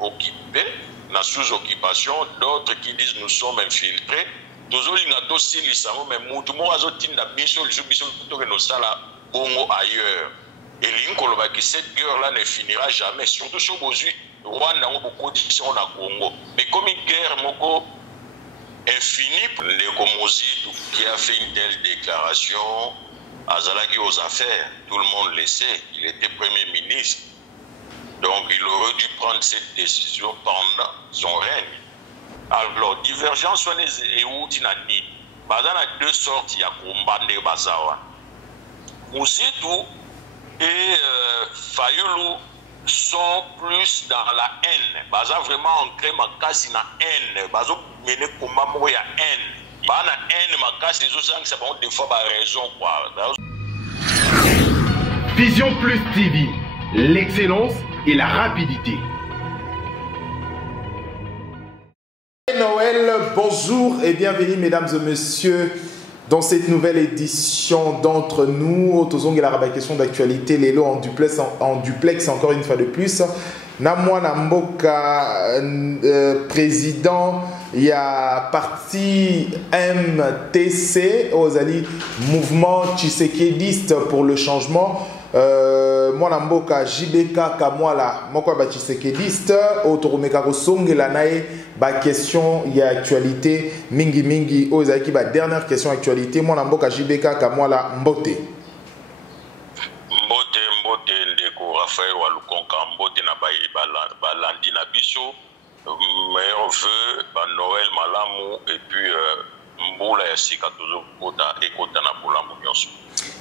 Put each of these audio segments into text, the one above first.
occupés, na sous-occupation, d'autres qui disent nous sommes infiltrés. Toujours il y a aussi les salons, mais tout le monde a dit ailleurs. Et l'incoloba que cette guerre-là ne finira jamais, surtout sur aujourd'hui, Rwanda a beaucoup de conditions au Congo. Mais comme une guerre infinie, le Komozito qui a fait une telle déclaration, Azalaki aux affaires, tout le monde le sait, il était Premier ministre. Donc il aurait dû prendre cette décision pendant son règne. Alors, divergence sur les Eoutinani, il y a deux sortes de combat de Bazawa. Moussitou et Fayoulou sont plus dans la haine. Baza vraiment ancré ma casse na haine. Bazo mené combat pour la haine. Bana haine ma casse les autres c'est bon des fois par raison quoi. Vision Plus TV, l'excellence et la rapidité. Noël, bonjour et bienvenue mesdames et messieurs dans cette nouvelle édition d'Entre nous. Autozong et la question d'actualité, les lots en duplex encore une fois de plus. Namwa Namboka, président, il y a parti MTC, Ozali, mouvement Tshisekediste pour le changement. Moi Namboka JBK Kamwala moko ba Tshisekediste otoromeka ko songela nae ba question ya actualité mingi ozaki ba dernière question actualité moi Namboka JBK Kamwala mbote ndeko Raphaël Walukonka mbote na balandi na biso meilleur vœu ba Noël malamu et puis mboula ya sika tozo kota ekota na bolambo nyonso.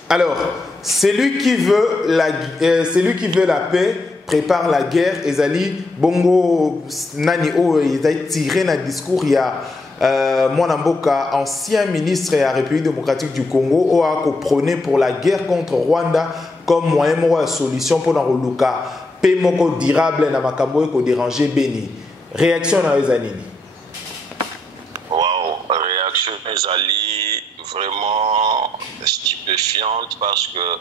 Alors, celui qui veut la paix prépare la guerre. Ezali bongo nani o ezali tiré na discours il y a Mwanamboka, ancien ministre de la République démocratique du Congo, o a prôné pour la guerre contre Rwanda comme moyen de solution pour l'Oluka paix moko durable na makambo ko déranger Beni. Réaction na ezanini? Wow, réaction ezali vraiment stupéfiante parce que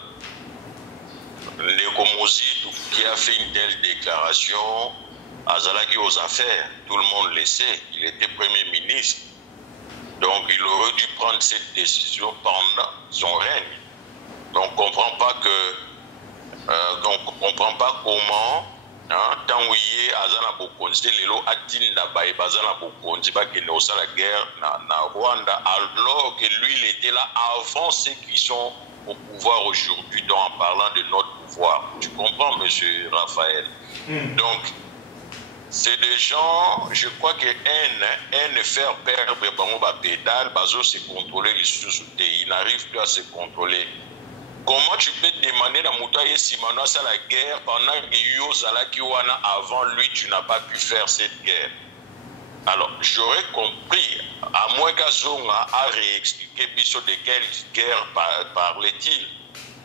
le Komozito qui a fait une telle déclaration, Azalaki aux affaires, tout le monde le sait, il était Premier ministre. Donc il aurait dû prendre cette décision pendant son règne. Donc on ne comprend pas comment tant où il y a Azana Bokonzi, Lelo Atinda Baye Bazana Bokonzi, qui est aussi la guerre na Rwanda, alors que lui il était là avant ceux qui sont au pouvoir aujourd'hui, donc en parlant de notre pouvoir. Tu comprends, monsieur Raphaël? Donc, c'est des gens, je crois que haine faire perdre Bangoba pédale, Bazo se contrôler les sous-soutés, il n'arrive plus à se contrôler. Comment tu peux demander à Moutaye Simanoas à la guerre pendant que Yo Zalakiwana avant lui, tu n'as pas pu faire cette guerre? Alors, j'aurais compris, à moins qu'Azonga a réexpliqué Bisso de quelle guerre parlait-il.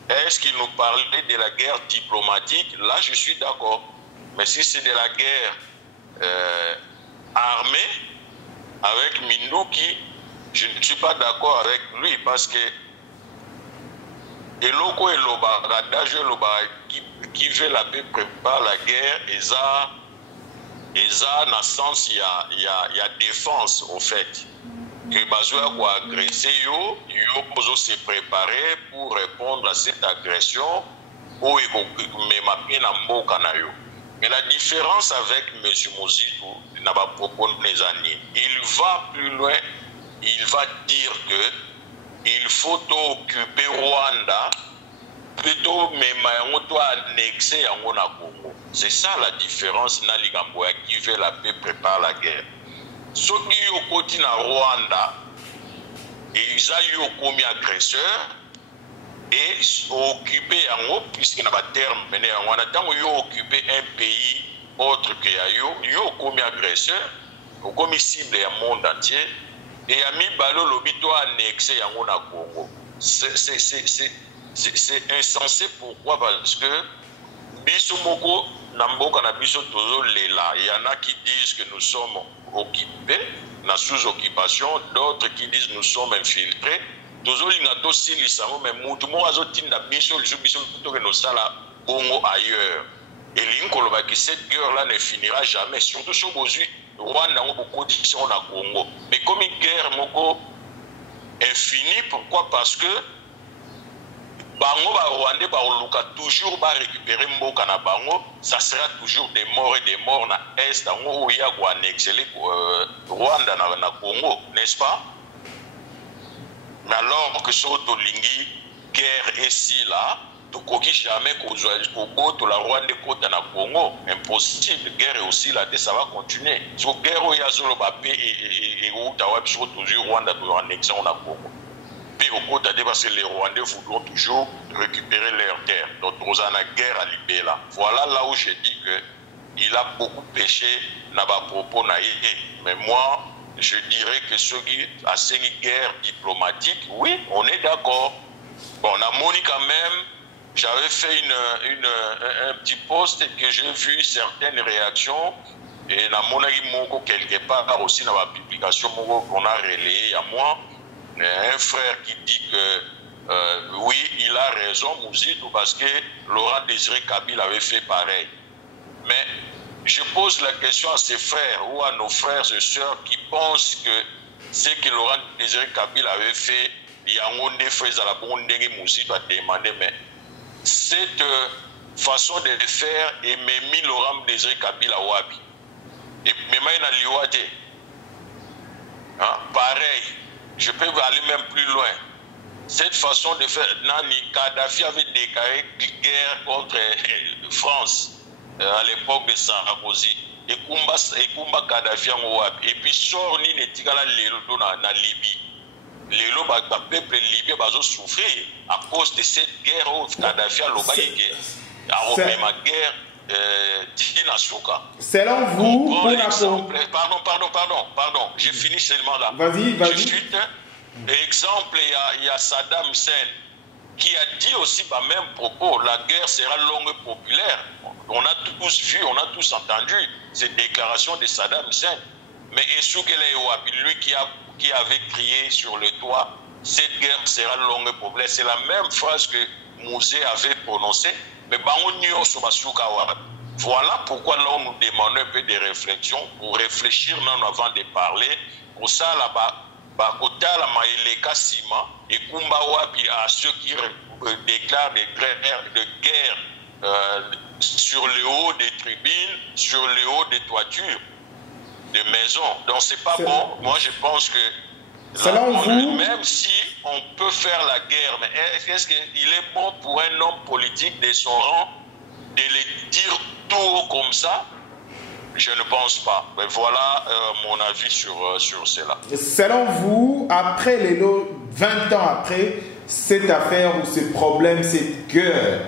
Est-ce qu'il nous parlait de la guerre diplomatique? Là, je suis d'accord. Mais si c'est de la guerre armée avec Minduki, je ne suis pas d'accord avec lui parce que Eloko Eloba, Radage Eloba, qui veut la paix prépare la guerre, et ça, dans le sens, il y a défense, au fait. Que Bazoua quoi agresser, yo se préparer pour répondre à cette agression, mais la différence avec M. Mozito, n'a pas proposé les années, il va plus loin, il va dire que il faut occuper Rwanda plutôt même annexer à Congo. C'est ça la différence dans les Gamboya qui veut la paix prépare la guerre. Ceux qui ont côté à Rwanda, ils ont eu comme agresseurs et occupé en haut, puisqu'il n'y a pas de terme, mais en attendant, ils ont occupé un pays autre que ils ont comme agresseurs, comme cible du monde entier. Et a mis Balo Lobito annexé à Congo. C'est insensé. Pourquoi? Parce que Bissomoko, Namboka na Bisso Tozo Lela. Il y en a qui disent que nous sommes occupés, na sous-occupation, d'autres qui disent que nous sommes infiltrés. Tozo Lingato Silisamo, mais Moutumo Azotinda Bisso, le Bisso que nous sommes Congo ailleurs. Et cette guerre-là ne finira jamais. Surtout si on Rwanda a beaucoup de choses au Congo. Mais comme une guerre infinie, pourquoi? Parce que Bango ba Rwandais ba oluka toujours ba récupérer mboka na bango, ça sera toujours des morts et des morts na est ngo ya ko annexer Rwanda na Congo, n'est-ce pas? Mais alors que soto lingi guerre ici là, tu koki jamais ko la Rwanda kota na Congo, impossible. Guerre aussi là, ça va continuer. So guerre ya zolo ba pe et ou tawa toujours Rwanda pour annexer na Congo. Parce que les Rwandais voudront toujours récupérer leurs terres. Donc, nous avons une guerre à Libéla. Voilà là où je dis qu'il a beaucoup péché dans les propos. Mais moi, je dirais que ceux qui ont une guerre diplomatique, oui, on est d'accord. Bon, on a moni quand même. J'avais fait un petit post et que j'ai vu certaines réactions. Et dans mon quelque part aussi dans la publication qu'on a relayée à moi. Un frère qui dit que oui, il a raison, Mouzidou, parce que Laurent Désiré Kabila avait fait pareil. Mais je pose la question à ses frères ou à nos frères et sœurs qui pensent que ce que Laurent Désiré Kabila avait fait, il y a un des frères à la bonne Mouzidou a demandé, mais cette façon de le faire est même Laurent Désiré Kabila Wabi. Et même il a liouate. Pareil. Je peux aller même plus loin. Cette façon de faire, Nani Kadhafi avait déclaré guerre contre France à l'époque de Sarkozy. Et Kumba Kadhafi en Ouab. Et puis sort ni netikala lelo na Libye. Lelo ba peuple libyen bazo souffrir à cause de cette guerre où Kadhafi a l'obéi a ma guerre. Selon vous, pardon, j'ai fini seulement là. Vas-y. Exemple, il y a Saddam Hussein qui a dit aussi par même propos, la guerre sera longue et populaire. On a tous vu, on a tous entendu cette déclaration de Saddam Hussein. Mais lui qui avait crié sur le toit, cette guerre sera longue et populaire. C'est la même phrase que Mouzé avait prononcée. Mais voilà pourquoi là on nous demande un peu de réflexion pour réfléchir avant de parler. Pour ça là-bas, la Maïleka Sima et Kumba Wabi à ceux qui déclarent de guerre sur le haut des tribunes, sur le haut des toitures des maisons. Donc c'est pas bon. Moi je pense que même si on peut faire la guerre, mais est-ce qu'il est bon pour un homme politique de son rang de le dire tout comme ça? Je ne pense pas. Mais voilà mon avis sur cela. Selon vous, après les lots, 20 ans après, cette affaire ou ce problème, cette guerre,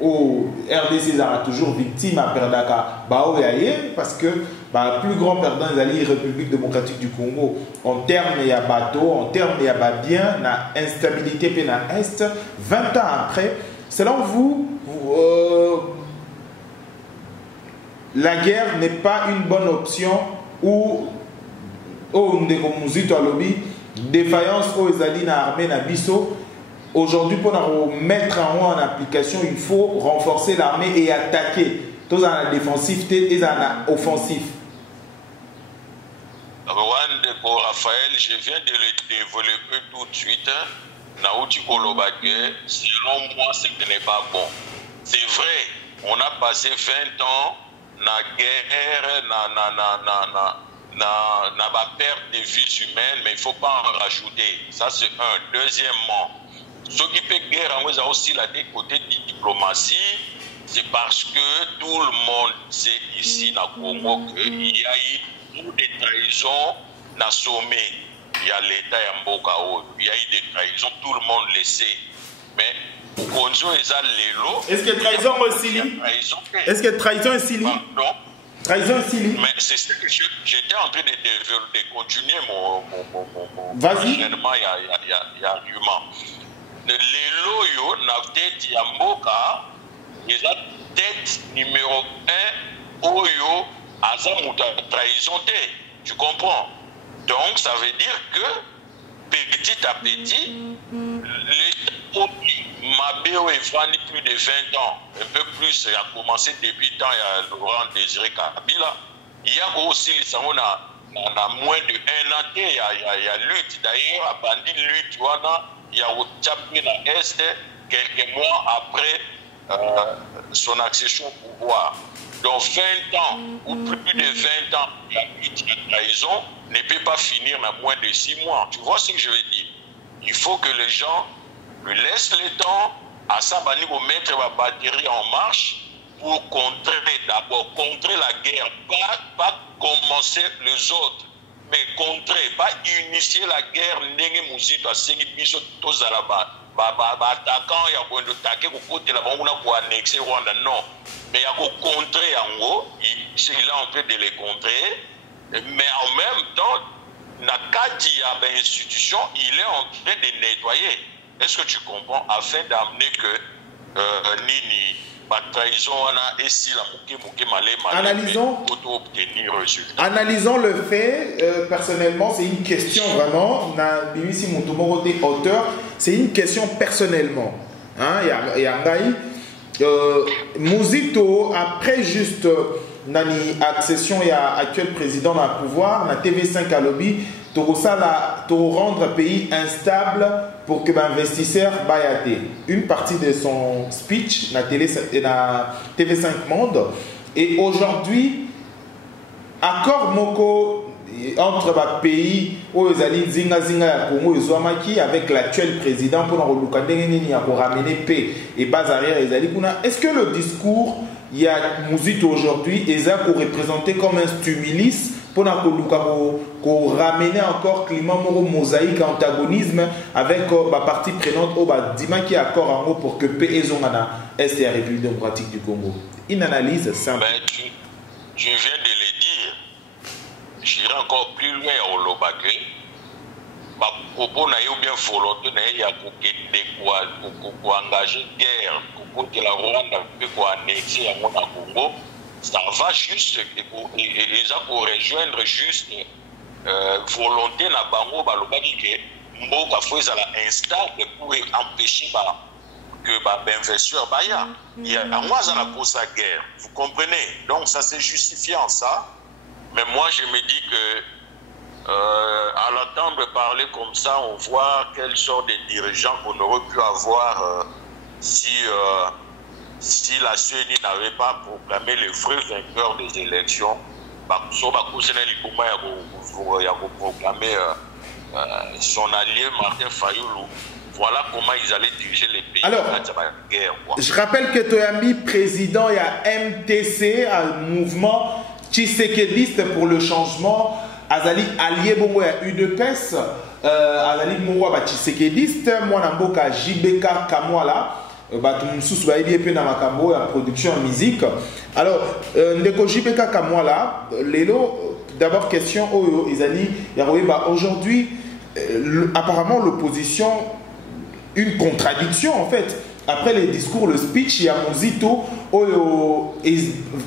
où RDC sera toujours victime à Perdaka, parce que le plus grand perdant est la République démocratique du Congo. En termes, il y a bateau, en termes, il y a bien, la instabilité et la Est. 20 ans après, selon vous, la guerre n'est pas une bonne option ou défaillance aux alliés armés na biso. Aujourd'hui, pour mettre en application, il faut renforcer l'armée et attaquer. Tous en la défensif et en la offensif. Raphaël, je viens de le développer tout de suite. Selon moi, ce n'est pas bon. C'est vrai, on a passé 20 ans na guerre, na perte de vies humaines, mais il ne faut pas en rajouter. Ça, c'est un. Deuxièmement, ce qui fait guerre, on a aussi la côté de diplomatie, c'est parce que tout le monde sait ici, dans le Congo, qu'il y a eu des trahisons dans le sommet. Il y a l'État et Mbokao, il y a eu des trahisons, tout le monde le sait. Mais est-ce que trahison aussi? Est-ce que trahison est Sili? Non. Trahison est Sili? Mais c'est ce que j'étais en train de continuer mon enchaînement, il y a argument. Les loyaux, la tête Yamboka, ils ont tête numéro 1, Oyo, Azamuta trahison. Tu comprends? Donc ça veut dire que petit à petit, l'État oblige Mabéo est venu plus de 20 ans, un peu plus, il a commencé depuis le temps, il y a Laurent Désiré Kabila. Il y a aussi les on a moins de 1 an, il y a lutte. D'ailleurs, à Bandi lutte, il y a au Tchapé dans l'Est, quelques mois après son accession au pouvoir. Donc 20 ans ou plus de 20 ans, la lutte de trahison ne peut pas finir dans moins de 6 mois. Tu vois ce que je veux dire? Il faut que les gens lui laissent le temps à Sabani pour mettre la batterie en marche pour contrer d'abord, contrer la guerre, pas commencer les autres, mais contrer, pas initier la guerre, n'engue mousito à sengi biso tozalaba, attaquant, il y a besoin d'attaquer pour côté là-bas, on a pour annexer Rwanda, non. Mais il y a pour contrer en gros, il est en train de les contrer, mais en même temps, Nakati a une institution, il est en train de nettoyer. Est-ce que tu comprends? Afin d'amener que Nini, trahison, et si la mouké malé, pour obtenir résultat. Analysons le fait, personnellement, c'est une question vraiment, si mon auteur, c'est une question personnellement. Il y a Mouzito, après juste nani accession et actuel président dans le pouvoir, na TV5 à lobby, pour rendre le pays instable pour que l'investisseur bayate. Une partie de son speech na TV5 Monde. Et aujourd'hui, accord moko entre les pays où ils allaient zinga Congo et Zouamaki avec l'actuel président pour ramener paix et base arrière. Est-ce que le discours il y a Mouzito aujourd'hui et ça pour représenter comme un stimulus pour ramener encore climat mosaïque antagonisme avec la partie prenante au Dima qui est accord en haut pour que paix et zongana est la République démocratique du Congo. Une analyse simple. Ben, tu viens de le dire. J'irai encore plus loin au Lobake. Ma propos n'a eu bien volonté, il y a pour engager guerre, pour que la Rwanda peut annexer à mon Congo. Ça va juste, et pour rejoindre juste volonté na bango balobaki que mboka faut ezala instable pour empêcher que l'investisseur baya. Il y a moi ça la cause à guerre. Vous comprenez? Donc ça c'est justifiant ça. Mais moi je me dis que à l'entendre parler comme ça, on voit quelle sorte de dirigeants qu'on aurait pu avoir si la CENI n'avait pas proclamé le vrai vainqueur des élections. Il a proclamé son allié Martin Fayoulou. Voilà comment ils allaient diriger les pays. Alors, guerre, je rappelle que Toyambi, président, il y a MTC, un mouvement Tshisekediste pour le changement. Azali allié bongo ya UDPS, Azali Moua Tshisekediste, moi Namboka JBK Kamwala. Batumsusu bayebi pe na makambo ya production en musique. Alors ndeko JBK Kamwala lelo d'abord question oyo ezali ya koyeba aujourd'hui apparemment l'opposition une contradiction en fait après les discours le speech ya Mouzito oyo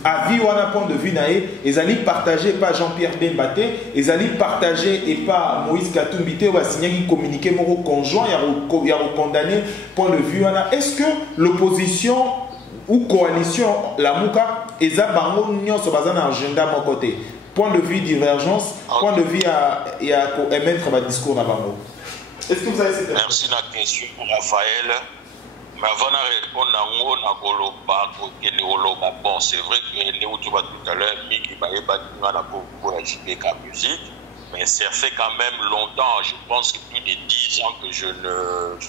avis wana point de vue nae ezali partagé par Jean-Pierre Bembate ezali partagé et par Moïse Katumbi te va signer un communiqué moro conjoint ya condamné point de vue wana. Est-ce que l'opposition ou coalition la muka eza bango nyonso bazana agenda mon côté point de vue divergence point de vue à émettre ba discours na bango? Est-ce que vous avez cette merci la question pour Raphaël. Mais avant de répondre à bon, c'est vrai que nous tout à l'heure, musique, mais ça fait quand même longtemps, je pense que plus de 10 ans que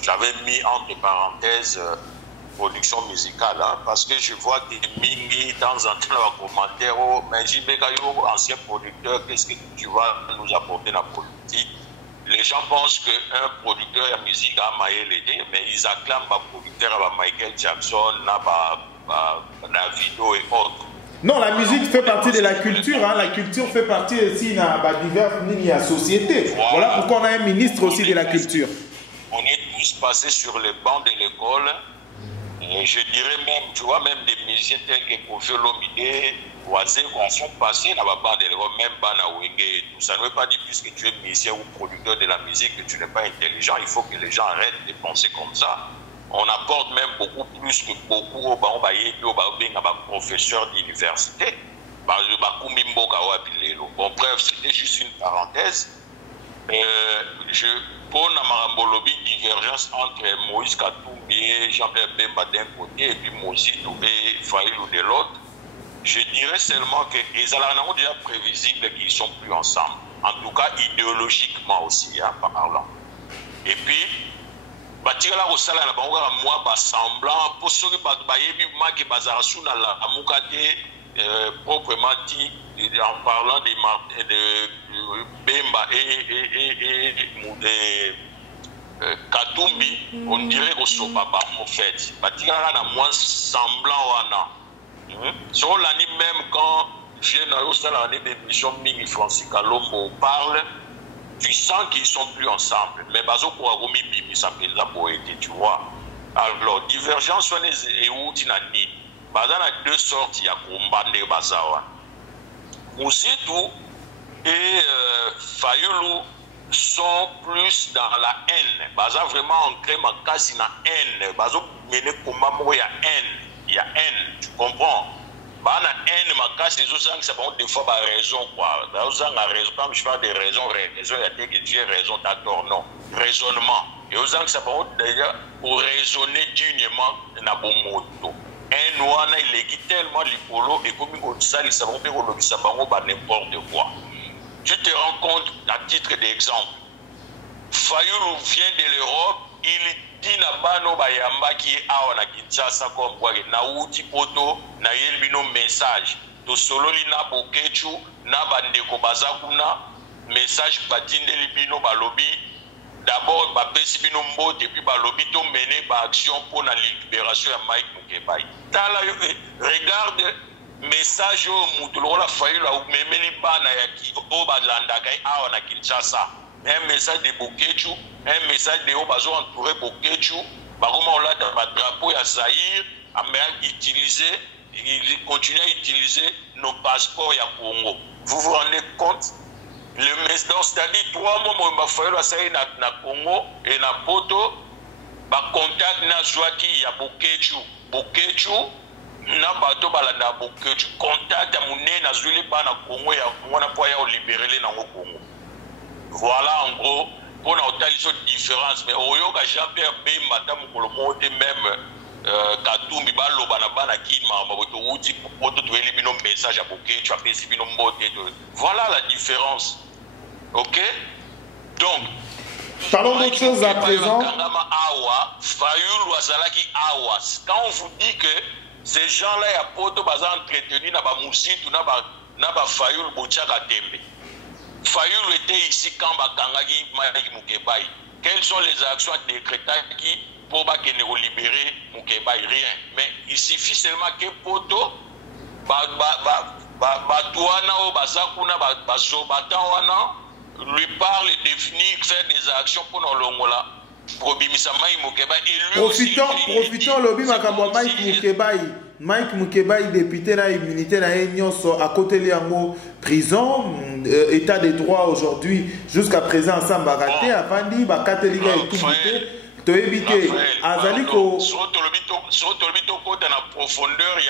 j'avais mis entre parenthèses production musicale, hein, parce que je vois que Mingi, de temps en temps, dans les commentaires, oh, mais JBK, ancien producteur, qu'est-ce que tu vas nous apporter dans la politique? Les gens pensent qu'un producteur de musique a maillé l'été, mais ils acclament un producteur à Michael Jackson, Davido et autres. Non, la musique fait partie de la culture. Hein. La culture fait partie aussi de diverses sociétés. Voilà pourquoi on a un ministre aussi de la culture. On est tous passés sur les bancs de l'école. Et je dirais même, tu vois, même des musiciens tels que Kofi Olomide, Oazé, sont passés dans la bande de l'école, même Bana Wenge et tout. Ça ne veut pas dire puisque tu es musicien ou producteur de la musique que tu n'es pas intelligent. Il faut que les gens arrêtent de penser comme ça. on apporte même beaucoup plus que beaucoup aux professeurs d'université. Bon, bref, c'était juste une parenthèse. Pour Namarambolobi, divergence entre Moïse Katumbi et Jean-Pierre Bemba d'un côté et puis Mosito et Faïlou de l'autre, je dirais seulement que les Alanans déjà prévisibles qu'ils ne sont plus ensemble. En tout cas, idéologiquement aussi, hein, parlant. Et puis, Batira au salaire, moi, semblant, pour ceux qui proprement dit, en parlant de Bemba et Katumbi, on dirait que ce n'est pas en fait. Batira a moins semblant. Sur l'année même, quand je viens au salaire de l'émission Migi Francis Kalombo parle, tu sens qu'ils ne sont plus ensemble. Mais Bazo Kouagoumi Bibi s'appelle la poétie, tu vois. Alors, divergence, on est où tu n'as ni. Baza a deux sortes, il y a combat de Bazawa. Moussitou et Fayoulou sont plus dans la haine. Baza vraiment ancré ma casse dans la haine. Bazo mené combat, il y a haine. Il y a haine, tu comprends? Bah, la haine, ma casse, les autres gens, c'est bon, des fois, bah, raison, quoi. Les autres gens, raison, comme je parle de raison, il y a des qui raison, d'accord, non. Raisonnement. Et aux gens, c'est bon, d'ailleurs, pour raisonner dignement, na bon moto. Un noir, il est tellement l'ipolo, et comme il ça, il s'abonne, il s'abonne, n'importe quoi. Tu te rends compte, à titre d'exemple, Fayoulou vient de l'Europe, il tina bano bayamba ki awa na Kinshasa comme quoi na uti poto na yelbino message to sololi na bokechu na bandeko bazakuna message batindeli bino balobi d'abord bapesi bino mbote puis balobi to mener ba action pour la libération ya Mike Mukebai tala yo regarde message au mutulo la Fayoulou ou memeli bana ya ki o balanda kai awa na Kinshasa. Un message de Bokechu, un message de Obazo entouré Bokechu, Baroma on l'a dans le drapeau à Zahir, il continue à utiliser nos passeports à Congo. Vous vous rendez compte? Le message, c'est-à-dire 3 mois, il m'a fallu à Zahir na Congo et na Poto, contact na Zouaki, il y a Bokechu. Bokechu, na bato balanda Bokechu, contact à Mouné na Zouili ba na Congo, ya Congo na poya libérer na Congo. Voilà en gros, pour nous avoir une différence. Mais au yoga Jean-Pierre Bemba, même Katumbi, voilà la différence. Ok? Donc, parlons d'autre chose à présent. Quand on vous dit que ces gens-là, ils ont entretenu dans la musique ou dans la Fayoul Boutchaka Tembe. Fayoulou était ici quand Bakangagi Mike Mukebai. Quelles sont les actions décrétées qui pour libérer Mukebai? Rien. Mais il suffit seulement que Poto, lui parle, définir, faire des actions pour nos longola. Profitons lobby makambo Mike Mukebai. Mike Mukebai, député la immunité la Nyonso, à côté de l'Yango, prison, état de droit aujourd'hui, jusqu'à présent, ensemble, baraté, avant dit, bakatelika et tout buté, to éviter. Azaliko. Sur la profondeur, il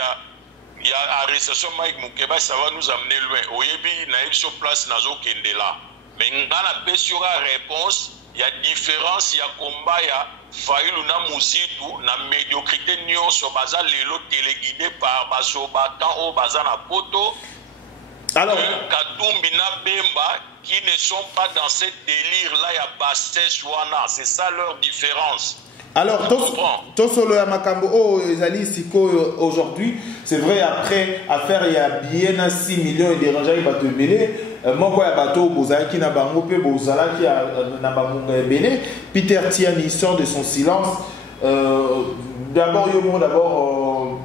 y a arrestation Mike Mukebai, ça va nous amener loin. Oyebi, naïf sur place, nazo kendela. Mais dans la sur la réponse, il y a différence, il y a combat, il y a Fayoulou na Moussitu, na médiocrité Nyon sur Baza Lelo téléguidé par Bazo Batan au Baza na Poto. Alors, Katumbi na Bemba qui ne sont pas dans ce délire-là, il y a Bassès Wana, c'est ça leur différence. Alors, tout solo ya makambo oh ezali siko aujourd'hui, c'est vrai après affaire il y a bien à 6 millions et dérangeant il va te mêler. Moko ya bateau bozalaki na bango pe bozalaki na bango ebele. Peter Tiani sort de son silence. D'abord yo d'abord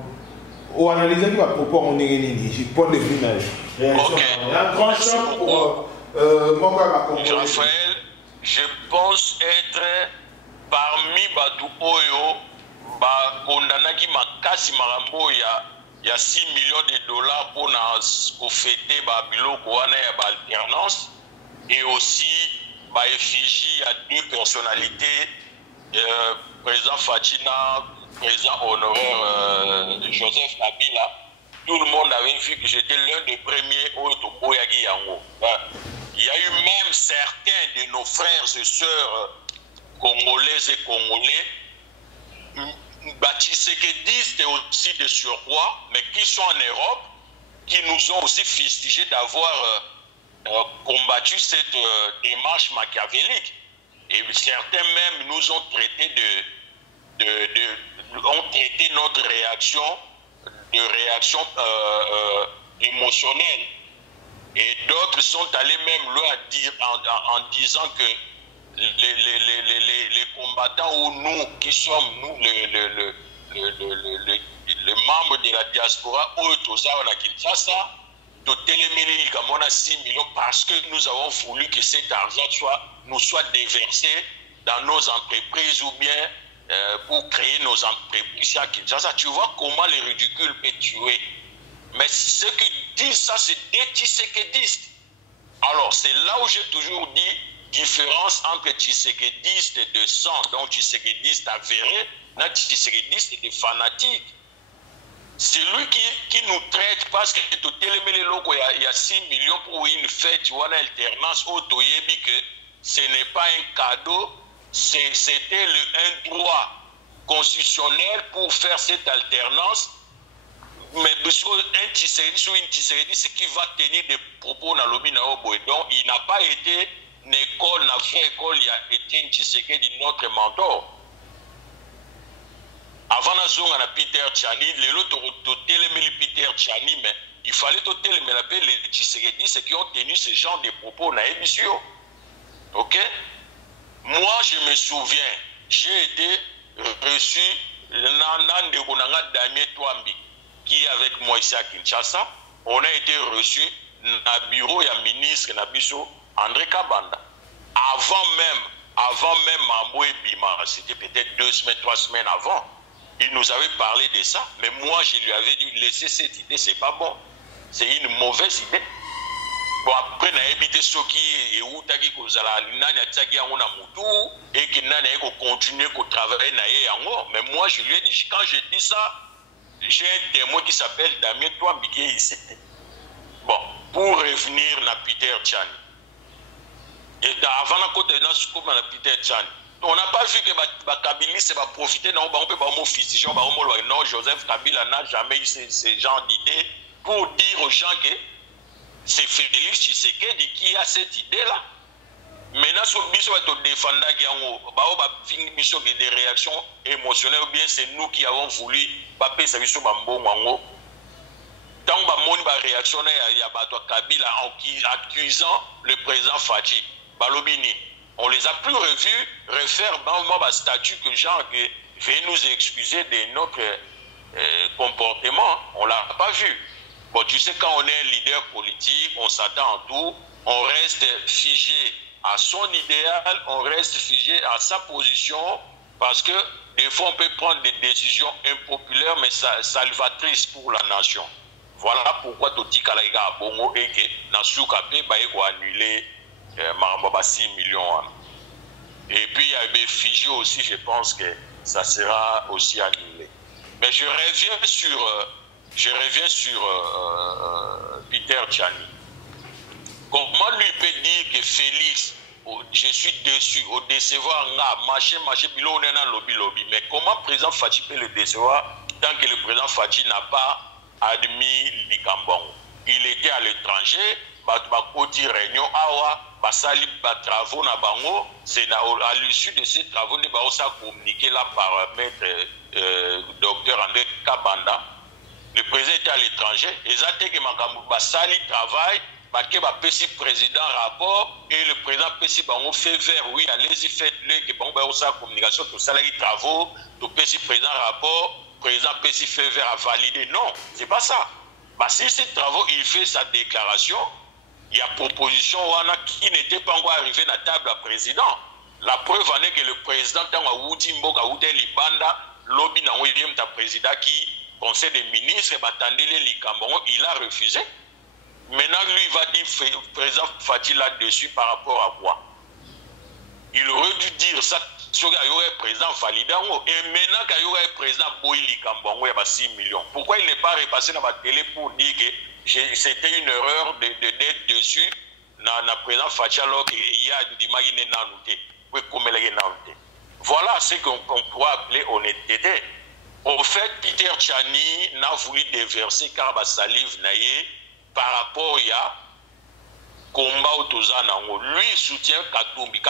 au analyser qui va propos on est nini, point de vue réaction. La tranchant pour Moko ya makambo. Raphaël, je pense être parmi Badou Oyo, Kondanaki Makasi Marambo, il y a 6 millions de dollars pour fêter Biloko Wana et l'alternance. Et aussi, effigie, il y a 2 personnalités président Fachina, président honoraire Joseph Kabila, tout le monde avait vu que j'étais l'un des premiers au Boyagi Yango. Il y a eu même certains de nos frères et sœurs congolaises et congolais, tshisekidistes aussi de surcroît, mais qui sont en Europe, qui nous ont aussi fustigés d'avoir combattu cette démarche machiavélique. Et certains même nous ont traité ont traité notre réaction de réaction émotionnelle. Et d'autres sont allés même loin en disant que les combattants ou nous qui sommes nous les membres de la diaspora à Kinshasa, nous 6 millions parce que nous avons voulu que cet argent nous soit déversé dans nos entreprises ou bien pour créer nos entreprises à Kinshasa. Tu vois comment les ridicules peuvent tuer. Mais ceux qui disent ça, c'est des tshisekidistes. Alors, c'est là où j'ai toujours dit différence entre tshisekidistes de sang, donc tshisekidistes avérés, et tshisekidistes des fanatiques. C'est lui qui nous traite parce que il y a 6 millions pour une fête, tu vois, une alternance au Toyebi, que ce n'est pas un cadeau, c'était un droit constitutionnel pour faire cette alternance. Mais un Tshisekedi, c'est qui va tenir des propos dans l'Obi Naobo. Donc, il n'a pas été une école, une vraie école, il a été un Tshisekedi, notre mentor. Avant na Peter Tchani, Peter Tchani, mais il fallait les Tshisekedi qui ont tenu ce genre de propos dans l'émission. Ok? Moi, je me souviens, j'ai été reçu dans Damien Touambi, qui est avec moi ici à Kinshasa. On a été reçu dans le bureau du ministre Nabiso André Kabanda. Avant même Mambo et Bima, c'était peut-être 2 semaines, 3 semaines avant. Il nous avait parlé de ça, mais moi je lui avais dit laisser cette idée, c'est pas bon. C'est une mauvaise idée. Bon, après, on a évité ce qui est où tagi kozala nani tagi en a mutu et que nani eko continuer ko travailler naie yango. Mais moi je lui ai dit quand je dis ça, j'ai un témoin qui s'appelle Damien Touambi qui est ici. Bon, pour revenir à Peter Tchani. Et avant la côte de Peter Tchani. On n'a pas vu que Kabila va profiter, non, on peut pas m'officier, non, Joseph Kabila n'a jamais eu ce genre d'idée pour dire aux gens que c'est Félix Tshisekedi qui a cette idée-là. Maintenant, ce biso va te défendre des réactions émotionnelles, ou bien c'est nous qui avons voulu paper ça biso bambongo. Tant que ba réactionné à Kabila en accusant le président Fachi, Balobini. On les a plus revus refaire dans le statut que Jean veut nous excuser de notre comportement. On ne l'a pas vu. Bon, tu sais, quand on est un leader politique, on s'attend à tout, on reste figé à son idéal, on reste figé à sa position, parce que des fois on peut prendre des décisions impopulaires, mais salvatrices pour la nation. Voilà pourquoi Toti Kalaïga a Bongo et que Nasukape va annuler 6 millions. Et puis il y a des figés aussi, je pense que ça sera aussi annulé. Mais je reviens sur Peter Tchani. Comment lui peut dire que Félix, je suis déçu, au décevoir, mais comment le président Fachi peut le décevoir tant que le président Fachi n'a pas admis Likambon? Il était à l'étranger, il réunion awa, basali travaux na bango, c'est à l'issue de ces travaux ne ba communiqué là par maître docteur André Kabanda. Le président était à l'étranger, et ça que makambu basali travail, que ba pesi président rapport et le président pesi bango fait vert, oui, allez-y faites-le que bango ba sa communication tout ça les travaux, tout pesi président rapport, président pesi fait vert à valider. Non, c'est pas ça. Bah si ces travaux il fait sa déclaration, il y a proposition qui n'était pas encore arrivé à la table à président. La preuve en est que le président lobby na William ta président qui conseil des ministres il a refusé. Maintenant lui il va dire président Fati là-dessus par rapport à quoi? Il aurait dû dire ça ce qu'il y aurait président Validango. Et maintenant qu'il y aurait président Boili Kambongo, il y a 6 millions. Pourquoi il n'est pas repassé dans la télé pour dire que c'était une erreur d'être dessus dans le président Fachi alors qu'il y a des magines nanouté. Voilà ce qu'on pourrait appeler honnêteté. Au fait, Peter Tchani n'a voulu déverser Karaba Salive Naye par rapport à combat au Tozanango. Lui soutient Katumbi.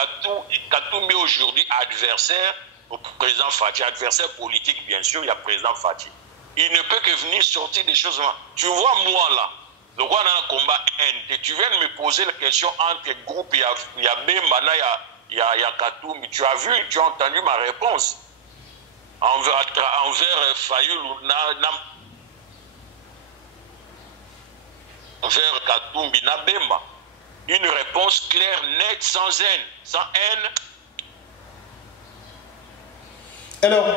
Katumbi aujourd'hui adversaire au président Fachi, adversaire politique bien sûr, il y a président Fachi. Il ne peut que venir sortir des choses. Tu vois moi là, le roi dans un combat NT, tu viens de me poser la question entre groupes, il y a Bembana, il y a Katumbi. Tu as vu, tu as entendu ma réponse. Envers Fayoulou, envers Katumbi, Nabemba. Une réponse claire, nette, sans haine. Sans haine. Alors,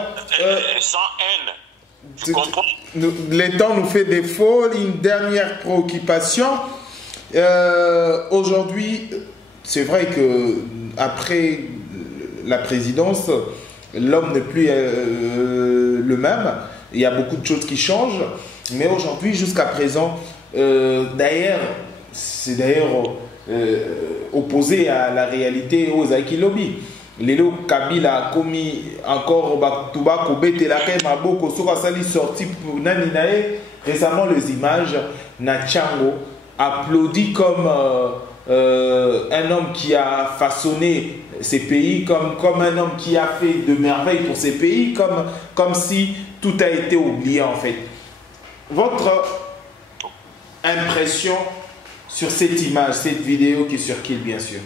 sans haine. Tu comprends? Le temps nous fait défaut. Une dernière préoccupation. Aujourd'hui, c'est vrai que après la présidence, l'homme n'est plus le même. Il y a beaucoup de choses qui changent. Mais aujourd'hui, jusqu'à présent, d'ailleurs, c'est opposé à la réalité aux Aiki Lobby. Lelo Kabila a commis encore Touba Kobete la Maboko Soka Sali sorti pour Naninae. Récemment, les images Nachango applaudi comme un homme qui a façonné ces pays, comme un homme qui a fait de merveilles pour ces pays, comme si tout a été oublié en fait. Votre impression sur cette image, cette vidéo qui circule bien sûr?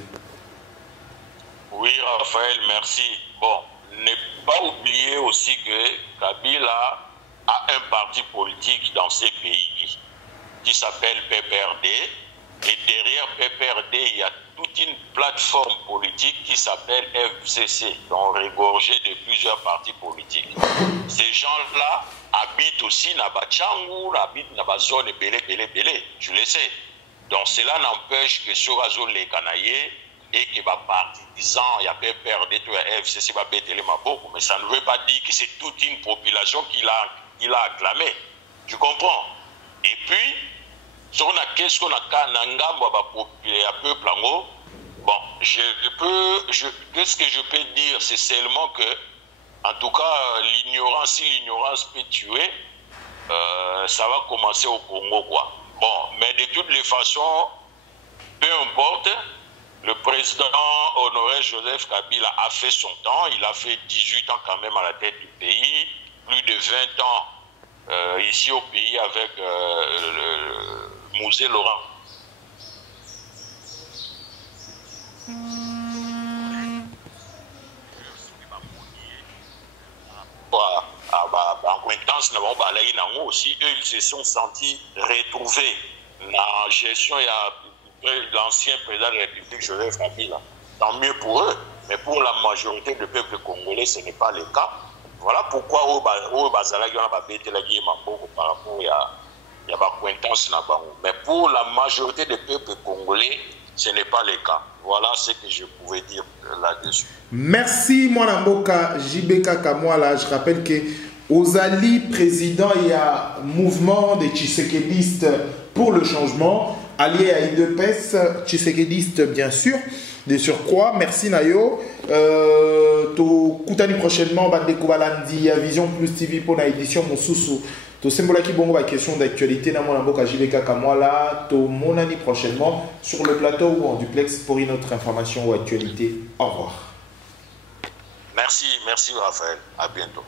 Oui, Raphaël, merci. Bon, ne pas oublier aussi que Kabila a un parti politique dans ces pays qui s'appelle PPRD. Et derrière PPRD, il y a toute une plateforme politique qui s'appelle FCC, donc regorgée de plusieurs partis politiques. Ces gens-là habitent aussi dans Bachangu, habitent dans la zone Belé, tu le sais. Donc cela n'empêche que sur Azul les Canaillés et que les partisans, il y a PPRD, FCC, mais ça ne veut pas dire que c'est toute une population qui l'a acclamé. Tu comprends? Et puis, sur la question de la peuple, bon, qu'est-ce que je peux dire? C'est seulement que, en tout cas, si l'ignorance peut tuer, ça va commencer au Congo, quoi. Bon, mais de toutes les façons, peu importe, le président honoré Joseph Kabila a fait son temps. Il a fait 18 ans quand même à la tête du pays, plus de 20 ans ici au pays avec Mouzé Laurent. En coïncidence, aussi, eux, ils se sont sentis retrouvés dans la gestion et l'ancien président de la République, Joseph Kabila. Tant mieux pour eux, mais pour la majorité du peuple congolais, ce n'est pas le cas. Voilà pourquoi par rapport à mais pour la majorité des peuples congolais, ce n'est pas le cas. Voilà ce que je pouvais dire là-dessus. Merci, Mwanamboka JB Kamwala. Je rappelle que Ozali, président, il y a mouvement des Tshisekedistes pour le changement, allié à IDPS, Tshisekedistes bien sûr, de surcroît. Merci Nayo. To Koutani prochainement, Bandeko Balandi, Vision Plus TV pour la édition Moussousou. To Sembolaki Bongo, la question d'actualité, Mwanamboka JB Kamwala. To Monani prochainement sur le plateau ou en duplex pour une autre information ou actualité. Au revoir. Merci Raphaël. À bientôt.